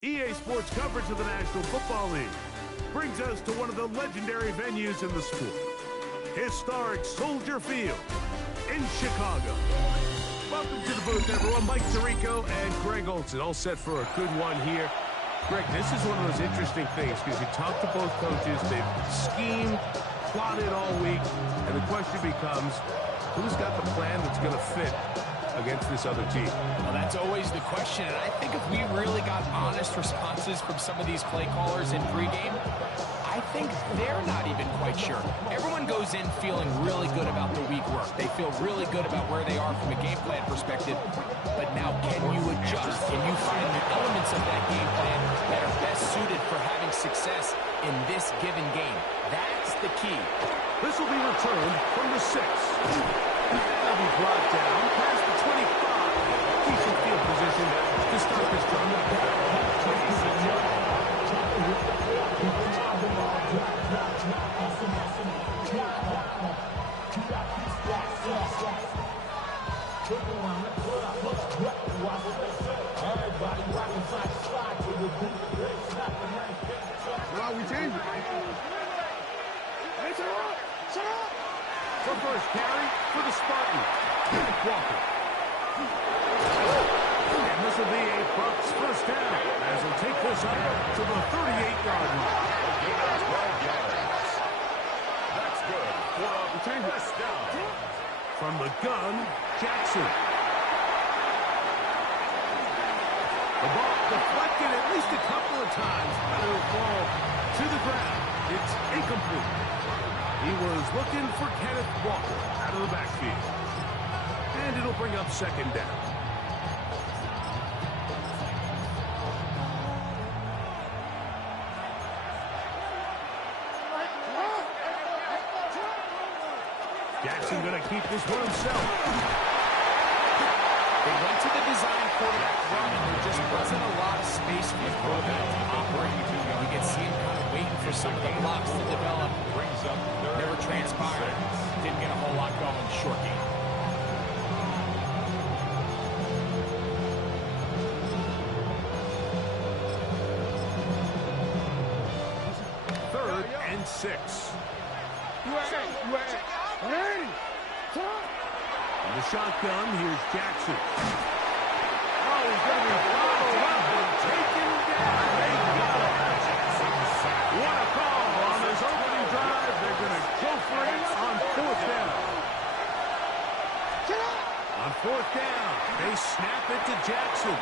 EA Sports coverage of the National Football League brings us to one of the legendary venues in the sport, historic Soldier Field in Chicago. Welcome to the booth, everyone. Mike Tirico and Greg Olson, all set for a good one here. Greg, this is one of those interesting things because you talk to both coaches. They've schemed, plotted all week, and the question becomes, who's got the plan that's going to fit against this other team? Well, that's always the question, and I think if we really got honest responses from some of these play callers in pregame, I think they're not even quite sure. Everyone goes in feeling really good about the week work. They feel really good about where they are from a game plan perspective. But now, can you adjust? Can you find the elements of that game plan that are best suited for having success in this given game? That's the key. This will be returned from the 6. That'll be brought down past the 25. Decent field position to start this drive. Well, we changed it. Hey, shut up! Shut up! For first carry for the Spartan, Walker. And this will be a Bucs first down as he'll take this up to the 38-yard line. That's good for a first down. From the gun, Jackson. The ball deflected at least a couple of times, but it'll fall to the ground. It's incomplete. He was looking for Kenneth Walker out of the backfield. And it'll bring up second down. Jackson going to keep this one himself. They went to the design quarterback run, and there just wasn't a lot of space for the quarterback to operate. You can see him kind of waiting for some of the blocks to develop. Never transpired. Didn't get a whole lot going short game. Third and 6. In the shotgun, here's Jackson. Oh, he's going to be followed up and taken down. They got it. What a call on this opening drive. They're going to go for it on fourth down. On fourth down, they snap it to Jackson.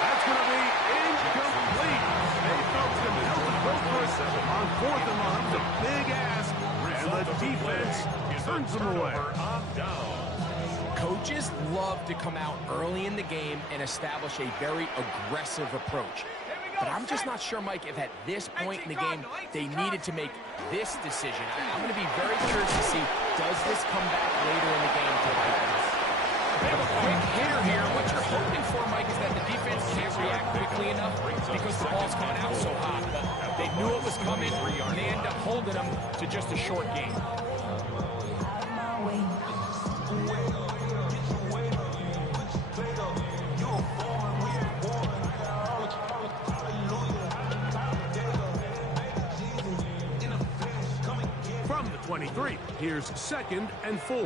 That's going to be incomplete. They felt compelled to go for it on fourth and long. It's a big ask, and the defense turns them away. Coaches love to come out early in the game and establish a very aggressive approach. But I'm just not sure, Mike, if at this point in the game they needed to make this decision. I'm going to be very curious to see, does this come back later in the game to bite us? They have a quick hitter here. What you're hoping for, Mike, is that the defense can't react quickly enough because the ball's coming out so hot. But they knew it was coming, and they end up holding them to just a short game. From the 23, here's second and 4.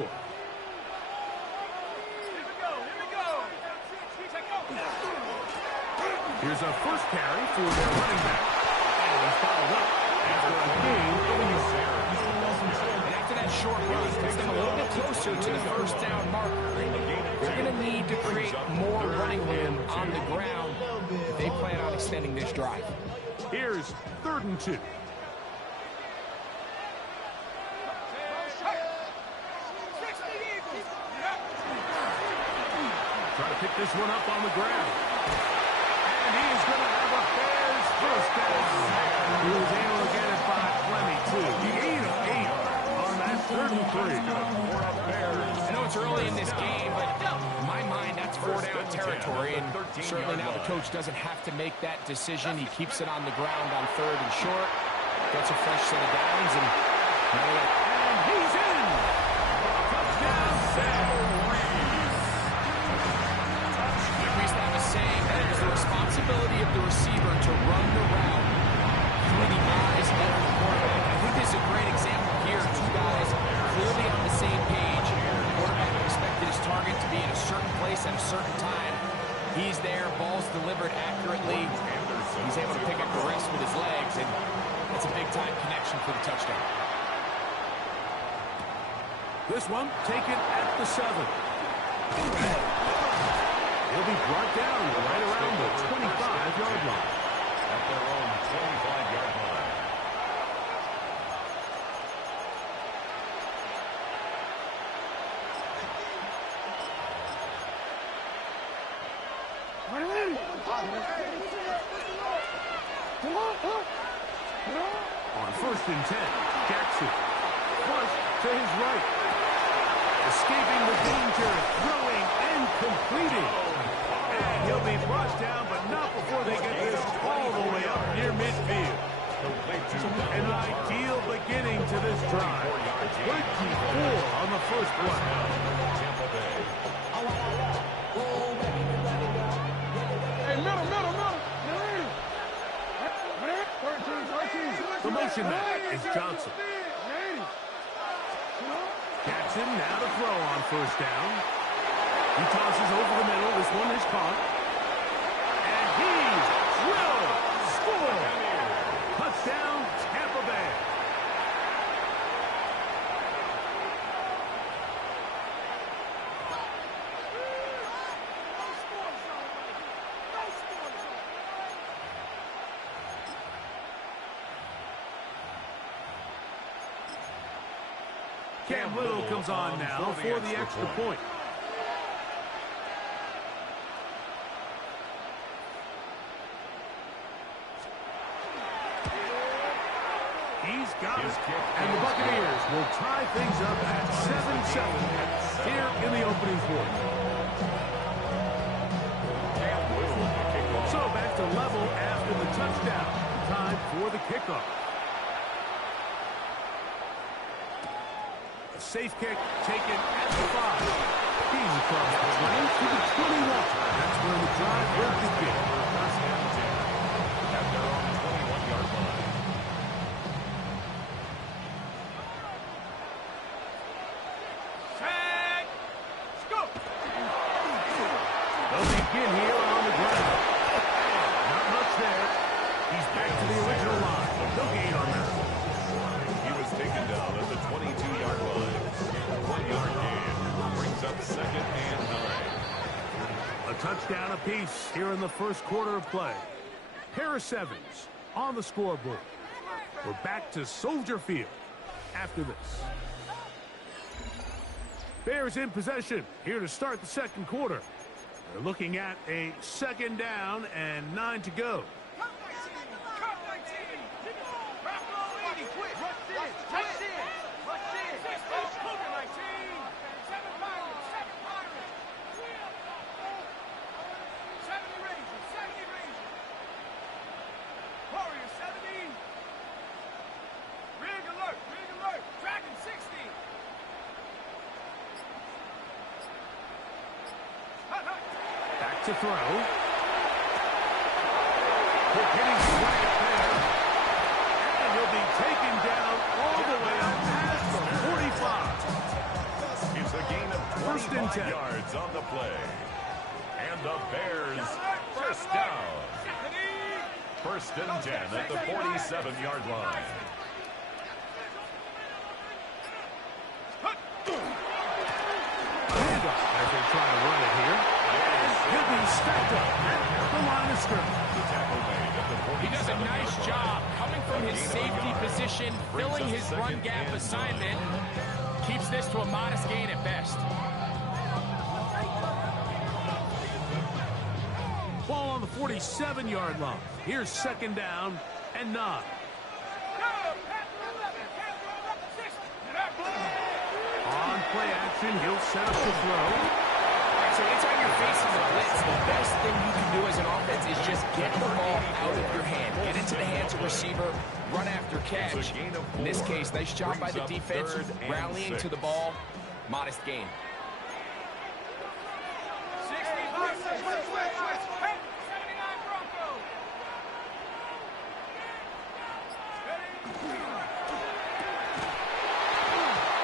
Here's a first carry for their running back. And he's followed up after a gain of a yard. And after that short run, takes them a little bit closer to the first down marker. They're going to need to create more running room on the ground if they plan on extending this drive. Here's third and 2. Try to pick this one up on the ground. And he is going to have a Bears first down. He was able to get it by plenty, too. He ate him 8 on that third and 3. I know it's early in this game, but in my mind, that's 4-down territory. And certainly now the coach doesn't have to make that decision. He keeps it on the ground on third and short. Gets a fresh set of downs, and he's in. Touchdown, Sam. We used to have a saying that it was the responsibility of the receiver this at a certain time. He's there, ball's delivered accurately. He's able to pick up the rest with his legs, and that's a big-time connection for the touchdown. This one taken at the 7. He'll be brought down right around the 25-yard line. At their own 25-yard line. On 1st and 10, Jackson. Flush to his right. Escaping the danger, throwing and completing. And he'll be brought down, but not before they get this all the way up near midfield. An ideal beginning to this drive. 24 on the first play. Tampa Bay. Hey, middle. The motion man is Johnson. Jackson now to throw on 1st down. He tosses over the middle. This one is caught. And he will score. Touchdown, Tampa Bay. Cam Little comes on now for the extra point. He's got it. And the Buccaneers will tie things up at 7-7 here in the opening quarter. So back to level after the touchdown. Time for the kickoff. A safe kick taken at the 5. He's across the 20 to the 21. That's where the drive will begin. At their own 21-yard line. They'll begin here on the ground. Not much there. He's back to the original line. No gain on that. He was taken down at the 22-yard line. 1-yard gain brings up 2nd and 9. A touchdown apiece here in the first quarter of play. Pair of 7s on the scoreboard. We're back to Soldier Field after this. Bears in possession here to start the second quarter. They're looking at a 2nd down and 9 to go. Back to throw. Quick hitting swing up there. And he'll be taken down all the way up past the 45. It's a gain of 1st and 10 yards on the play. And the Bears first down. 1st and 10 at the 47-yard line. As they try to run it here. He'll be stacked up at the line of scrimmage. The tackle made at the 47. He does a nice job coming from his safety position, filling his run gap assignment. Keeps this to a modest gain at best. Ball on the 47-yard line. Here's 2nd down and 9. On play action, he'll set up the throw. So anytime you're facing the blitz, the best thing you can do as an offense is just get the ball out of your hand. Get into the hands of receiver, run after catch. In this case, nice job by the defense, rallying to the ball. Modest gain.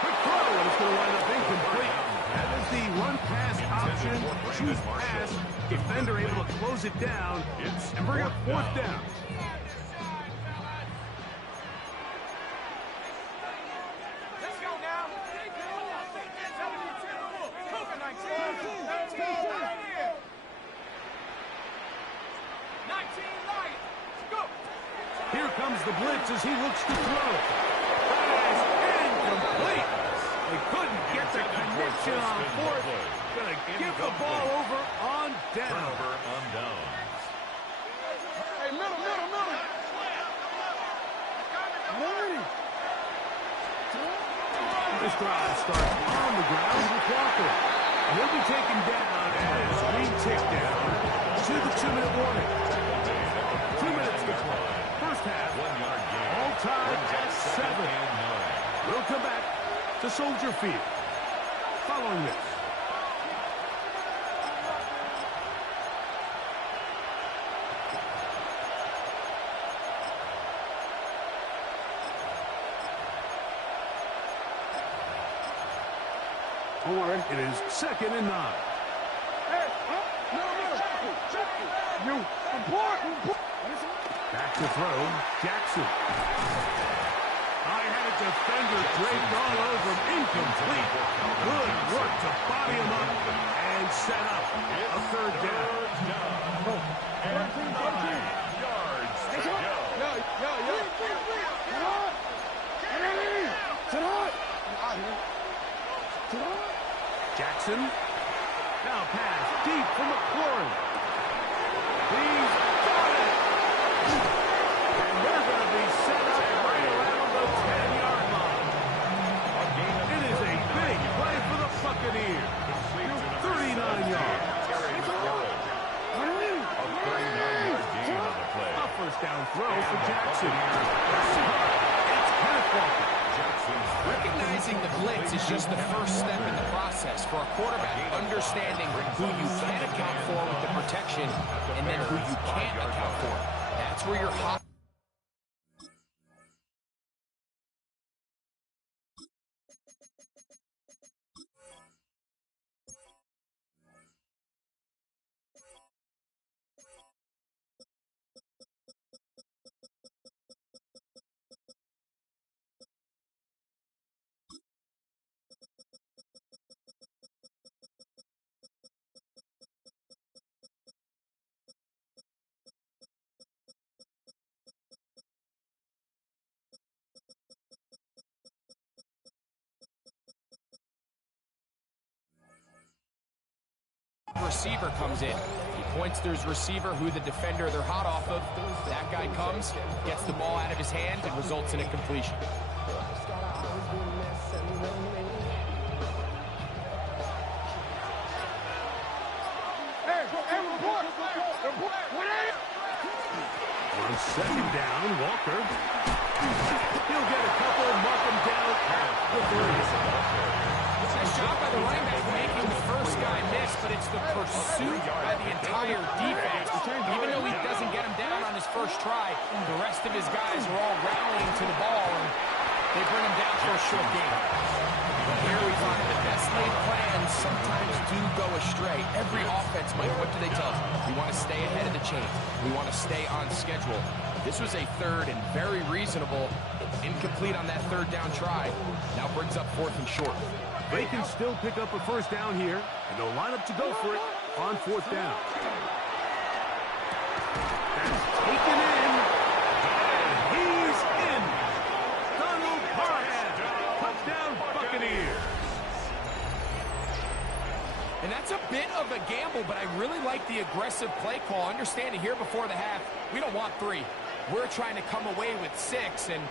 Quick throw, and it's going to wind up incomplete. That is the run pass option, choose pass, defender able to close it down, and bring up fourth down. Let's go now. 19 Lions. Go. Here comes the blitz as he looks to throw. That is incomplete. They couldn't get the connection on fourth. Gonna give the ball over on down. Turnover on downs. Hey, middle. This drive starts on the ground with Walker. He'll be taken down as we tick down to the 2-minute warning. 2 minutes to play. First half, 1 yard gain. all time at 7. And 9. We'll come back to Soldier Field. Following this. It is 2nd and 9. Hey, no. You report. Back to throw, Jackson. I had a defender draped all over him, incomplete. Good work to body him up and set up a 3rd down. And 9 yards to go. Jackson. Now pass deep for McLaurin. He's got it. And they're going to be set up right around the 10-yard line. It is a big play for the Buccaneers. 39 yards. A 39-yard gain on the play. A first down throw for Jackson. It's Kenneth Walker. Recognizing the blitz is just the first step in the process for a quarterback understanding who you can account for with the protection and then who you can't account for. That's where you're hot. Receiver comes in. He points to his receiver, who the defender they're hot off of. That guy comes, gets the ball out of his hand, and results in a completion. On 2nd down, Walker. He'll get a couple, mark him down at the 3. Nice job by the running back making the first guy miss, but it's the pursuit by the entire defense. Even though he doesn't get him down on his first try, the rest of his guys are all rallying to the ball, and they bring him down for a short gain. Here we find the best laid plans sometimes do go astray. Every offense, Mike, what do they tell us? We want to stay ahead of the chain. We want to stay on schedule. This was a 3rd and very reasonable. Incomplete on that 3rd down try. Now brings up 4th and short. They can still pick up a first down here, and they'll line up to go for it on 4th down. That's taken in, and he's in. Donald Parham, touchdown Buccaneers. And that's a bit of a gamble, but I really like the aggressive play call. Understanding here before the half, we don't want 3. We're trying to come away with 6, and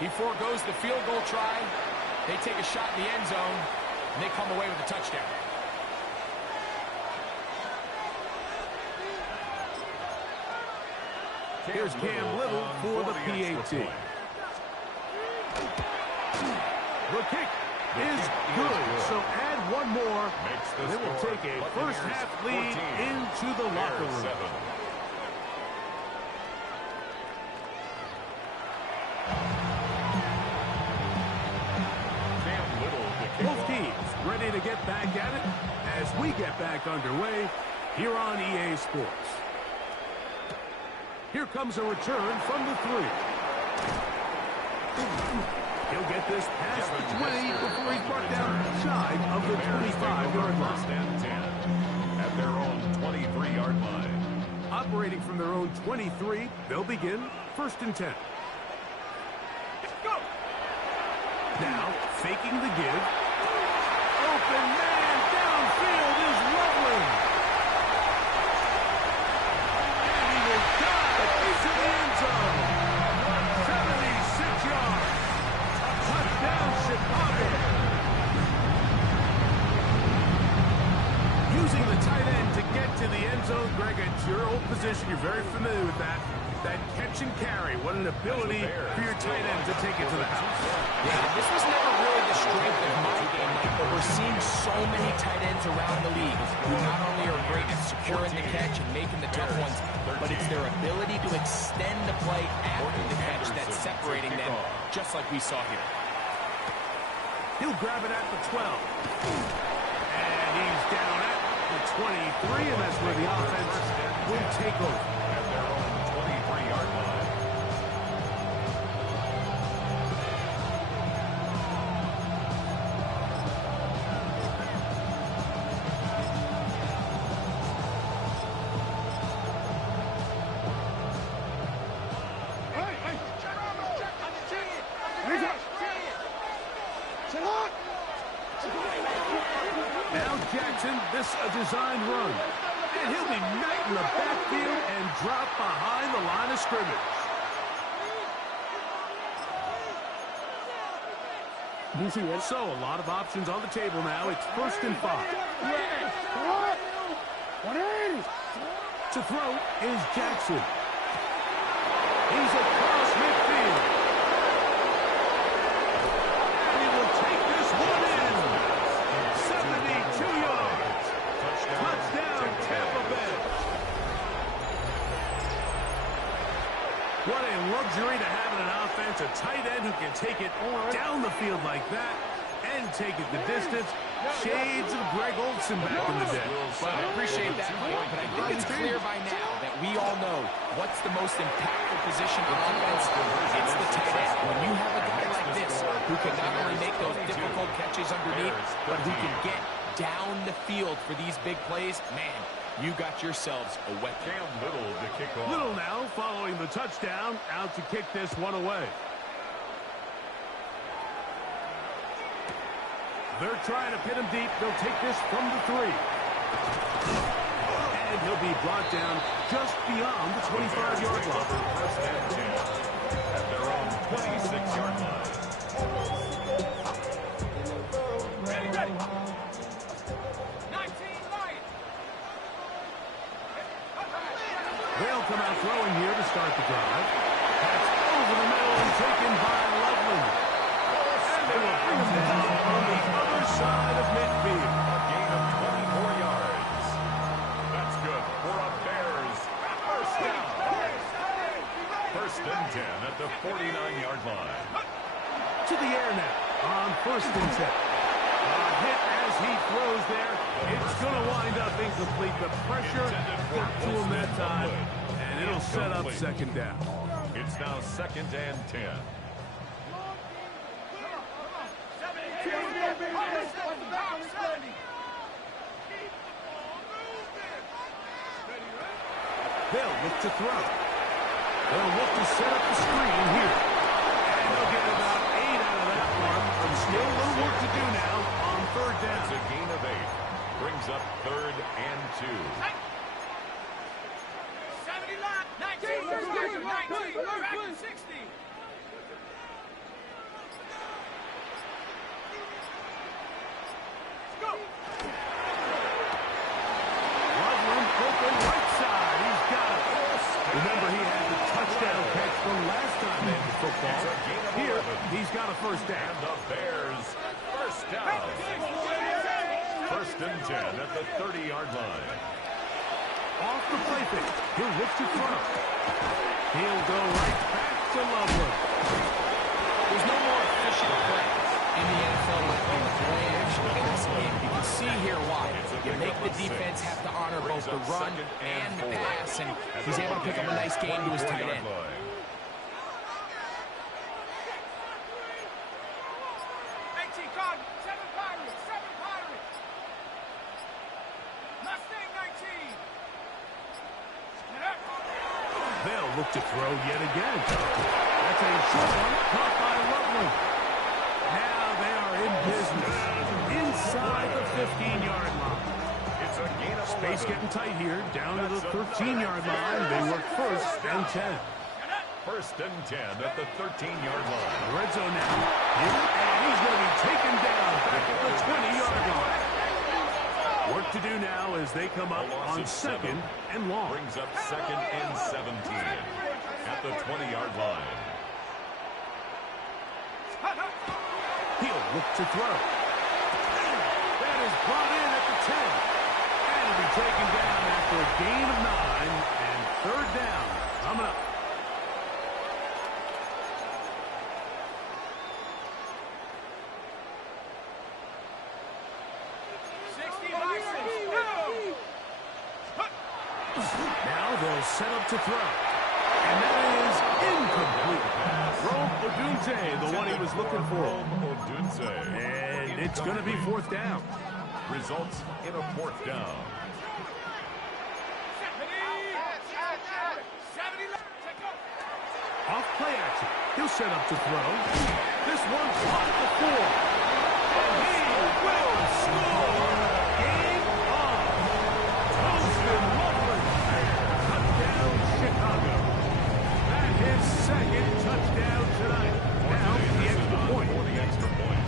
he foregoes the field goal try. They take a shot in the end zone, and they come away with a touchdown. Here's Cam Little for the PAT. The kick is good, so add one more, and it will take a first-half lead into the locker room. Both teams ready to get back at it as we get back underway here on EA Sports. Here comes a return from the 3. He'll get this past the 20 before he's brought down shy of the 25-yard line. First and 10 at their own 23-yard line. Operating from their own 23, they'll begin 1st and 10. Now, faking the give. Open man downfield is Loveland. And he will dive into the end zone. 76 yards. Touchdown, Chicago. Using the tight end to get to the end zone, Greg, it's your old position. You're very familiar with that. That catch and carry. What an ability for your tight end to take it to the house. Yeah, this was never really the strength of my game, Mike, but we're seeing so many tight ends around the league who not only are great at securing the catch and making the tough ones, but it's their ability to extend the play after the catch that's separating them, just like we saw here. He'll grab it at the 12. And he's down at the 23, and that's where the offense will take over. At their own 23-yard line. Now Jackson, this a designed run. And he'll be met in the backfield and drop behind the line of scrimmage. So a lot of options on the table now. It's 1st and 5. To throw is Jackson. He's across midfield. And he will take this one in. 72 yards. Touchdown, Tampa Bay. What a luxury to have in an offense, a tight end who can take it down the field like that and take it the distance. Shades of Greg Olsen back in the day. Well, I appreciate that point, but I think it's clear by now that we all know what's the most impactful position on offense. It's the tight end. When you have a guy like this who can not only make those difficult catches underneath, but who can get down the field for these big plays, man, you got yourselves a weapon. Cam Little to kick off. Little now following the touchdown, out to kick this one away. They're trying to pin him deep. They'll take this from the 3. And he'll be brought down just beyond the 25-yard line. First and 10 at their own 26-yard line. Ready. 19 light. They'll come out throwing here to start the drive. That's over the middle and taken by Loveland. And they will bring him down on the other side of midfield. A gain of 24 yards. That's good for a Bears first down. First and 10 at the 49-yard line. To the air now on 1st and 10. A hit as he throws there. It's going to wind up incomplete. The pressure got to him that time, and it'll set up 2nd down. It's now 2nd and 10. They'll look to throw. They'll look to set up the screen here. And they'll get about 8 out of that one. But still a little work to do now on 3rd down. It's a gain of 8. Brings up 3rd and 2. 70 line. 19, 60. Go. Loveland open right side. He's got it. Remember, he had the touchdown catch from last time they had the football. Here, he's got a 1st down. And the Bears first down. 1st and 10 at the 30-yard line. Off the play fake. He'll look to throw. He'll go right back to Loveland. There's no more efficient play in the NFL when the play action passing game. You can see here why. You make the defense have to honor both the run and the pass, and he's able to pick up a nice gain to his tight end. They'll look to throw yet again. That's a short one, caught by Lovely. Now they are in business inside the 15-yard line. It's a gain of Space 11. getting tight here, down to the 13-yard line. They work first and 10. First and 10 at the 13-yard line. Red zone now. And he's going to be taken down back at the 20-yard line. Work to do now as they come up on second and long. Brings up second and 17 at the 20-yard line. He'll look to throw. That is brought in at the 10. And it'll be taken down after a gain of 9 and third down coming up. Now they'll set up to throw. And that is incomplete. Rome Odunze, the one he was looking for. And it's going to be fourth down. Results in a fourth down. Off play action. He'll set up to throw. This one's caught at the 4. And he will score. Game on. Toasted Lovely. Touchdown, Chicago. That his second touchdown tonight. Now the extra point.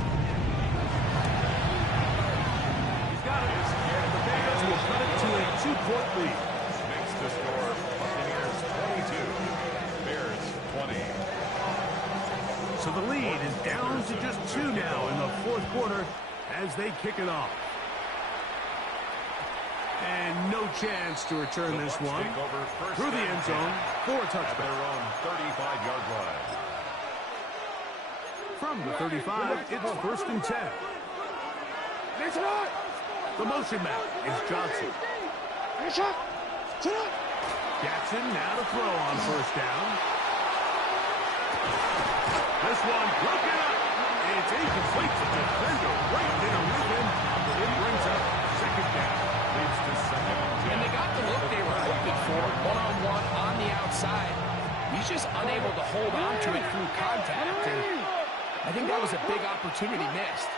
He's got it. And the Bears will cut it to a 2-point lead. Makes the score Buccaneers 22, Bears 20. So the lead is down to just 2 now in the fourth quarter as they kick it off. And no chance to return this one. Through the end zone for a At touchback. their own 35-yard line. From the 35, it's first and 10. The motion man is Johnson. Jackson now to throw on first down. This one broken up. It's incomplete. The defender right there with him. It brings up second down. Leads to second and 10. And they got the look they were looking for, one-on-one on the outside. He's just unable to hold on to it through contact, and I think that was a big opportunity missed.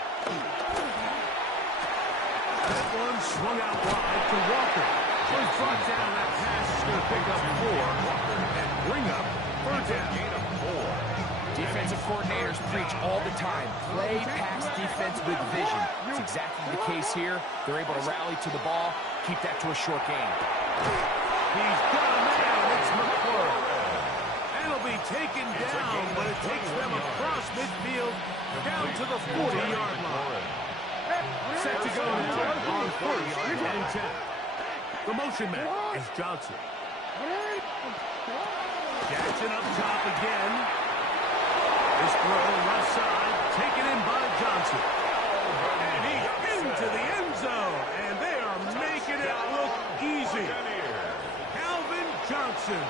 That one swung out wide to Walker. So he's brought down. That pass is going to pick up 4 and bring up third down. Gain of 4. Defensive coordinators preach all the time. Play pass defense with vision. It's exactly the case here. They're able to rally to the ball, keep that to a short gain. He's got a man. It's McClure. And it'll be taken down, but it takes them across midfield down to the 40-yard line. Set to go now on first and 10. The motion man is Johnson. Jackson up top again. This throw left side, taken in by Johnson. And he's into the end zone. And they are making it look easy. Calvin Johnson